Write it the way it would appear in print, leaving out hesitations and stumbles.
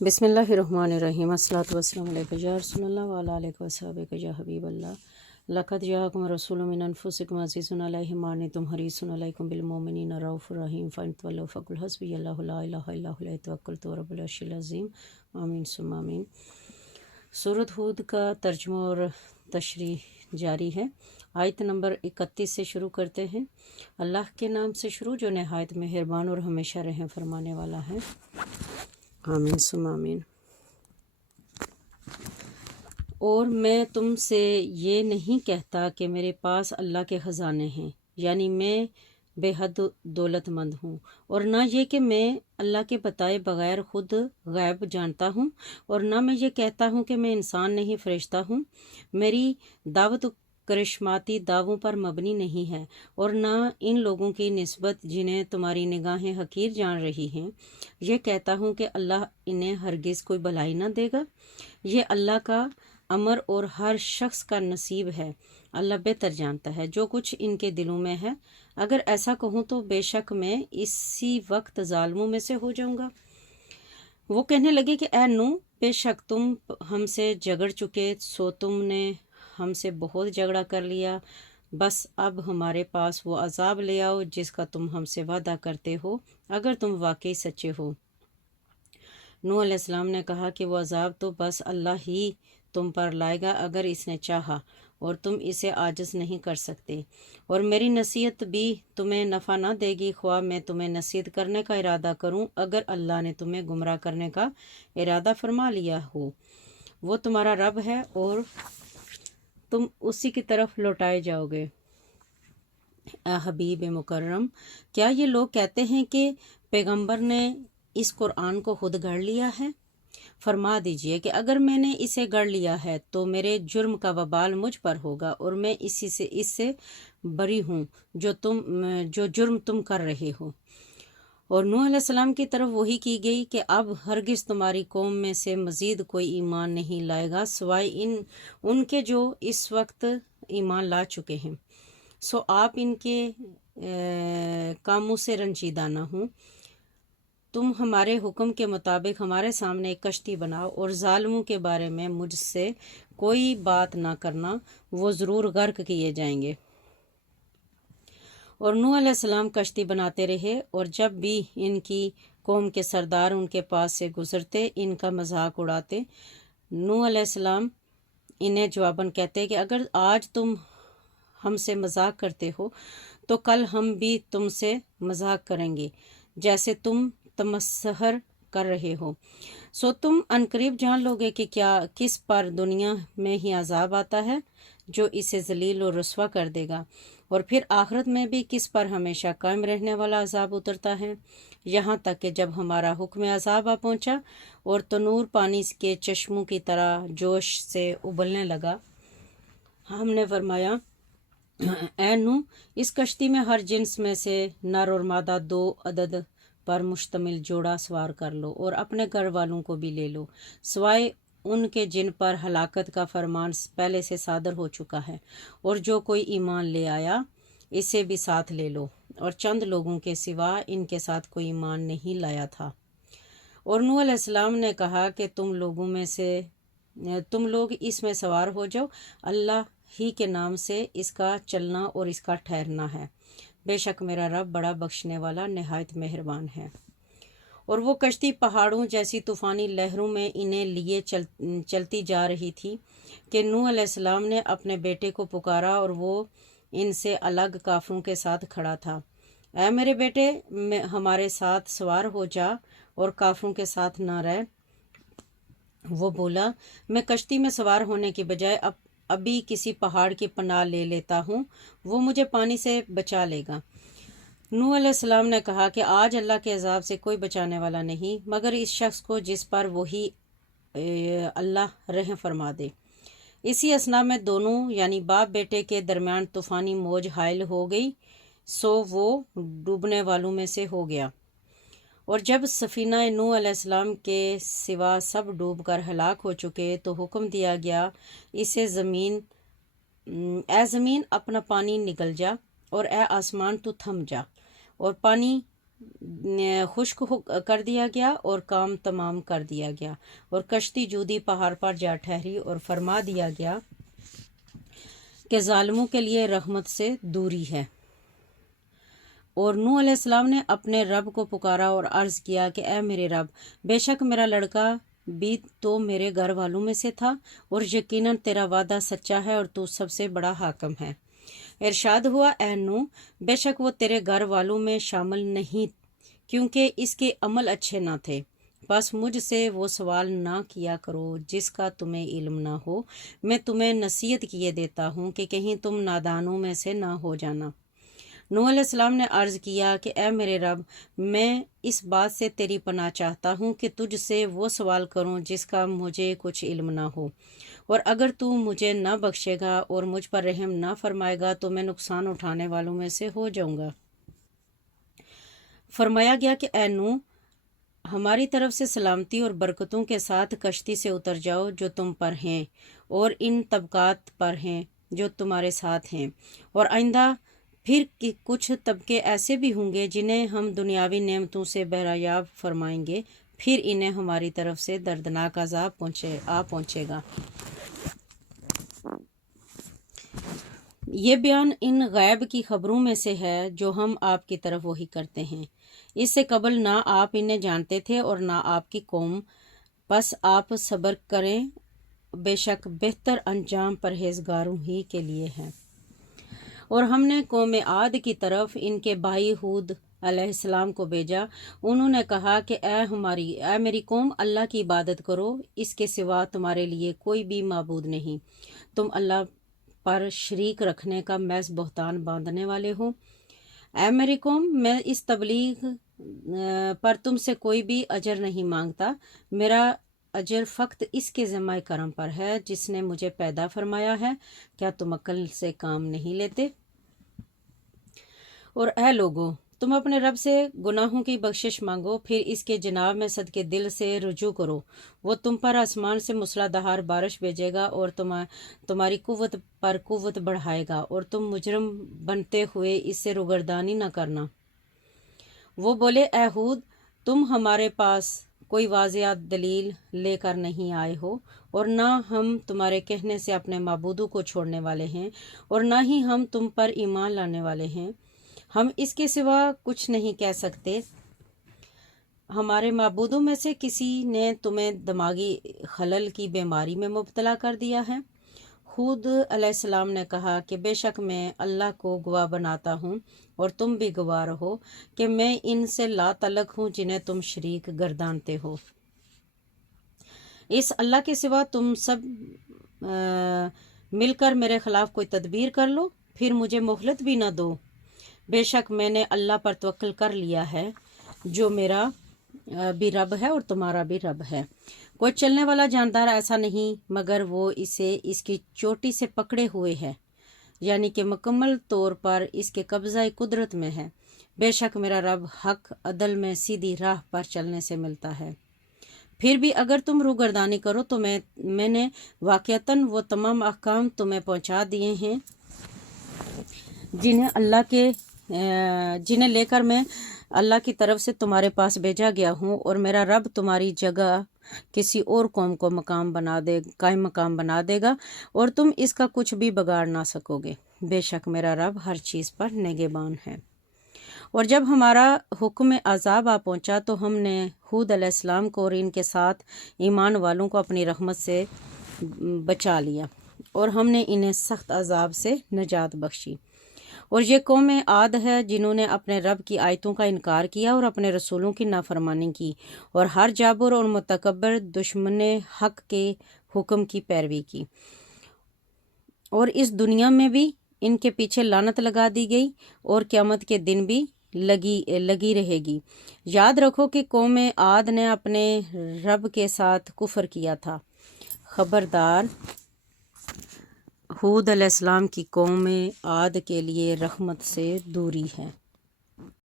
بسم اللہ الرحمن الرحیم الصلاۃ والسلام علیکم یا رسول اللہ وعلی آلہ وصحبہ یا حبیب اللہ لقد جاءکم رسول من انفسکم عزیز علیہ ما عنتم حریص علیکم بالمؤمنین رؤوف رحیم فإن تولوا فقل حسبی اللہ لا الہ الا هو علیہ توکلت رب العرش العظیم آمین ثم آمین۔ سورۃ ہود کا ترجمہ اور تشریح جاری ہے۔ آیت نمبر 31 سے شروع کرتے ہیں۔ اللہ کے نام سے شروع جو نہایت مہربان اور ہمیشہ رحم فرمانے والا ہے۔ آمین ثم آمین۔ اور میں تم سے یہ نہیں کہتا کہ میرے پاس اللہ کے خزانے ہیں، یعنی میں بے حد دولت مند ہوں، اور نہ یہ کہ میں اللہ کے بتائے بغیر خود غیب جانتا ہوں، اور نہ میں یہ کہتا ہوں کہ میں انسان نہیں فرشتہ ہوں۔ میری دعوت کرشماتی دعووں پر مبنی نہیں ہے، اور نہ ان لوگوں کی نسبت جنہیں تمہاری نگاہیں حقیر جان رہی ہیں۔ یہ کہتا ہوں کہ اللہ انہیں ہرگز کوئی بھلائی نہ دے گا۔ یہ اللہ کا امر اور ہر شخص کا نصیب ہے۔ اللہ بہتر جانتا ہے جو کچھ ان کے دلوں میں ہے۔ اگر ایسا کہوں تو بے شک میں اسی وقت ظالموں میں سے ہو جاؤں گا۔ وہ کہنے لگے کہ اے نوح، بے شک تم ہم سے جھگڑ چکے، سو تم نے ہم سے بہت جھگڑا کر لیا، بس اب ہمارے پاس وہ عذاب لے آؤ جس کا تم ہم سے وعدہ کرتے ہو، اگر تم واقعی سچے ہو۔ نوح علیہ السلام نے کہا کہ وہ عذاب تو بس اللہ ہی تم پر لائے گا اگر اس نے چاہا، اور تم اسے عاجز نہیں کر سکتے، اور میری نصیحت بھی تمہیں نفع نہ دے گی، خواہ میں تمہیں نصیحت کرنے کا ارادہ کروں، اگر اللہ نے تمہیں گمراہ کرنے کا ارادہ فرما لیا ہو۔ وہ تمہارا رب ہے اور تم اسی کی طرف لوٹائے جاؤ گے۔ اے حبیب مکرم، کیا یہ لوگ کہتے ہیں کہ پیغمبر نے اس قرآن کو خود گھڑ لیا ہے؟ فرما دیجئے کہ اگر میں نے اسے گھڑ لیا ہے تو میرے جرم کا وبال مجھ پر ہوگا، اور میں اس سے بری ہوں جو جرم تم کر رہے ہو۔ اور نوح علیہ السلام کی طرف وحی کی گئی کہ اب ہرگز تمہاری قوم میں سے مزید کوئی ایمان نہیں لائے گا سوائے ان کے جو اس وقت ایمان لا چکے ہیں، سو آپ ان کے کاموں سے رنجیدہ نہ ہوں۔ تم ہمارے حکم کے مطابق ہمارے سامنے ایک کشتی بناؤ، اور ظالموں کے بارے میں مجھ سے کوئی بات نہ کرنا، وہ ضرور غرق کیے جائیں گے۔ اور نوح علیہ السلام کشتی بناتے رہے، اور جب بھی ان کی قوم کے سردار ان کے پاس سے گزرتے ان کا مذاق اڑاتے۔ نوح علیہ السلام انہیں جواباً کہتے کہ اگر آج تم ہم سے مذاق کرتے ہو تو کل ہم بھی تم سے مذاق کریں گے، جیسے تم تمسخر کر رہے ہو۔ سو تم عنقریب جان لوگے کہ کس پر دنیا میں ہی عذاب آتا ہے جو اسے ذلیل و رسوا کر دے گا، اور پھر آخرت میں بھی کس پر ہمیشہ قائم رہنے والا عذاب اترتا ہے، یہاں تک کہ جب ہمارا حکم عذاب آ پہنچا اور تنور پانی کے چشموں کی طرح جوش سے ابلنے لگا، ہم نے فرمایا اے نوح، اس کشتی میں ہر جنس میں سے نر اور مادہ 2 عدد پر مشتمل جوڑا سوار کر لو، اور اپنے گھر والوں کو بھی لے لو، سوائے ان کے جن پر ہلاکت کا فرمان پہلے سے صادر ہو چکا ہے، اور جو کوئی ایمان لے آیا اسے بھی ساتھ لے لو، اور چند لوگوں کے سوا ان کے ساتھ کوئی ایمان نہیں لایا تھا۔ اور نوح علیہ السلام نے کہا کہ تم لوگ اس میں سوار ہو جاؤ، اللہ ہی کے نام سے اس کا چلنا اور اس کا ٹھہرنا ہے، بے شک میرا رب بڑا بخشنے والا نہایت مہربان ہے۔ اور وہ کشتی پہاڑوں جیسی طوفانی لہروں میں انہیں لیے چلتی جا رہی تھی کہ نوح علیہ السلام نے اپنے بیٹے کو پکارا، اور وہ ان سے الگ کافروں کے ساتھ کھڑا تھا۔ اے میرے بیٹے، ہمارے ساتھ سوار ہو جا اور کافروں کے ساتھ نہ رہ۔ وہ بولا، میں کشتی میں سوار ہونے کی بجائے ابھی کسی پہاڑ کی پناہ لے لیتا ہوں، وہ مجھے پانی سے بچا لے گا۔ نوح علیہ السلام نے کہا کہ آج اللہ کے عذاب سے کوئی بچانے والا نہیں مگر اس شخص کو جس پر وہی اللہ رحم فرما دے۔ اسی اثنا میں دونوں یعنی باپ بیٹے کے درمیان طوفانی موج حائل ہو گئی، سو وہ ڈوبنے والوں میں سے ہو گیا۔ اور جب سفینہ نوح علیہ السلام کے سوا سب ڈوب کر ہلاک ہو چکے تو حکم دیا گیا، اے زمین اپنا پانی نگل جا، اور اے آسمان تو تھم جا، اور پانی خشک کر دیا گیا اور کام تمام کر دیا گیا، اور کشتی جودی پہاڑ پر جا ٹھہری، اور فرما دیا گیا کہ ظالموں کے لیے رحمت سے دوری ہے۔ اور نوح علیہ السلام نے اپنے رب کو پکارا اور عرض کیا کہ اے میرے رب، بے شک میرا لڑکا بھی تو میرے گھر والوں میں سے تھا، اور یقیناً تیرا وعدہ سچا ہے اور تو سب سے بڑا حاکم ہے۔ ارشاد ہوا، اے نوح، بے شک وہ تیرے گھر والوں میں شامل نہیں، کیونکہ اس کے عمل اچھے نہ تھے۔ بس مجھ سے وہ سوال نہ کیا کرو جس کا تمہیں علم نہ ہو، میں تمہیں نصیحت کیے دیتا ہوں کہ کہیں تم نادانوں میں سے نہ ہو جانا۔ نوح علیہ السلام نے عرض کیا کہ اے میرے رب، میں اس بات سے تیری پناہ چاہتا ہوں کہ تجھ سے وہ سوال کروں جس کا مجھے کچھ علم نہ ہو، اور اگر تو مجھے نہ بخشے گا اور مجھ پر رحم نہ فرمائے گا تو میں نقصان اٹھانے والوں میں سے ہو جاؤں گا۔ فرمایا گیا کہ اے نوح، ہماری طرف سے سلامتی اور برکتوں کے ساتھ کشتی سے اتر جاؤ جو تم پر ہیں اور ان طبقات پر ہیں جو تمہارے ساتھ ہیں، اور آئندہ پھر کچھ طبقے ایسے بھی ہوں گے جنہیں ہم دنیاوی نعمتوں سے بہرایاب فرمائیں گے، پھر انہیں ہماری طرف سے دردناک عذاب پہنچے گا۔ یہ بیان ان غیب کی خبروں میں سے ہے جو ہم آپ کی طرف وحی کرتے ہیں۔ اس سے قبل نہ آپ انہیں جانتے تھے اور نہ آپ کی قوم، پس آپ صبر کریں، بے شک بہتر انجام پرہیزگاروں ہی کے لیے ہے۔ اور ہم نے قوم عاد کی طرف ان کے بھائی ہود علیہ السلام کو بھیجا۔ انہوں نے کہا کہ اے میری قوم، اللہ کی عبادت کرو، اس کے سوا تمہارے لیے کوئی بھی معبود نہیں، تم اللہ پر شریک رکھنے کا محض بہتان باندھنے والے ہو۔ اے میری قوم، میں اس تبلیغ پر تم سے کوئی بھی اجر نہیں مانگتا، میرا اجر فقط اس کے ذمہ کرم پر ہے جس نے مجھے پیدا فرمایا ہے۔ کیا تم عقل سے کام نہیں لیتے؟ اور اے لوگو، تم اپنے رب سے گناہوں کی بخشش مانگو، پھر اس کے جناب میں صدقے دل سے رجوع کرو، وہ تم پر آسمان سے موسلا دھار بارش بھیجے گا اور تمہاری قوت پر قوت بڑھائے گا، اور تم مجرم بنتے ہوئے اس سے روگردانی نہ کرنا۔ وہ بولے، اے ہود، تم ہمارے پاس کوئی واضح دلیل لے کر نہیں آئے ہو، اور نہ ہم تمہارے کہنے سے اپنے معبودوں کو چھوڑنے والے ہیں، اور نہ ہی ہم تم پر ایمان لانے والے ہیں۔ ہم اس کے سوا کچھ نہیں کہہ سکتے۔ ہمارے معبودوں میں سے کسی نے تمہیں دماغی خلل کی بیماری میں مبتلا کر دیا ہے؟ ہود علیہ السلام نے کہا کہ بے شک میں اللہ کو گواہ بناتا ہوں اور تم بھی گواہ رہو کہ میں ان سے لا تعلق ہوں جنہیں تم شریک گردانتے ہو۔ اس اللہ کے سوا تم سب مل کر میرے خلاف کوئی تدبیر کر لو، پھر مجھے مہلت بھی نہ دو۔ بے شک میں نے اللہ پر توکل کر لیا ہے جو میرا بھی رب ہے اور تمہارا بھی رب ہے۔ کوئی چلنے والا جاندار ایسا نہیں مگر وہ اسے اس کی چوٹی سے پکڑے ہوئے ہے، یعنی کہ مکمل طور پر اس کے قبضہ قدرت میں ہے۔ بے شک میرا رب حق عدل میں سیدھی راہ پر چلنے سے ملتا ہے۔ پھر بھی اگر تم روگردانی کرو تو میں نے واقعتاً وہ تمام احکام تمہیں پہنچا دیے ہیں جنہیں لے کر میں اللہ کی طرف سے تمہارے پاس بھیجا گیا ہوں، اور میرا رب تمہاری جگہ کسی اور قوم کو قائم مقام بنا دے گا اور تم اس کا کچھ بھی بگاڑ نہ سکو گے۔ بے شک میرا رب ہر چیز پر نگہبان ہے۔ اور جب ہمارا حکم عذاب آ پہنچا تو ہم نے ہود علیہ السلام کو اور ان کے ساتھ ایمان والوں کو اپنی رحمت سے بچا لیا، اور ہم نے انہیں سخت عذاب سے نجات بخشی۔ اور یہ قوم عاد ہے جنہوں نے اپنے رب کی آیتوں کا انکار کیا اور اپنے رسولوں کی نافرمانی کی، اور ہر جابر اور متکبر دشمن حق کے حکم کی پیروی کی، اور اس دنیا میں بھی ان کے پیچھے لعنت لگا دی گئی اور قیامت کے دن بھی لگی رہے گی۔ یاد رکھو کہ قوم عاد نے اپنے رب کے ساتھ کفر کیا تھا۔ خبردار، ہود علیہ السلام کی قوم عاد کے لیے رحمت سے دوری ہے۔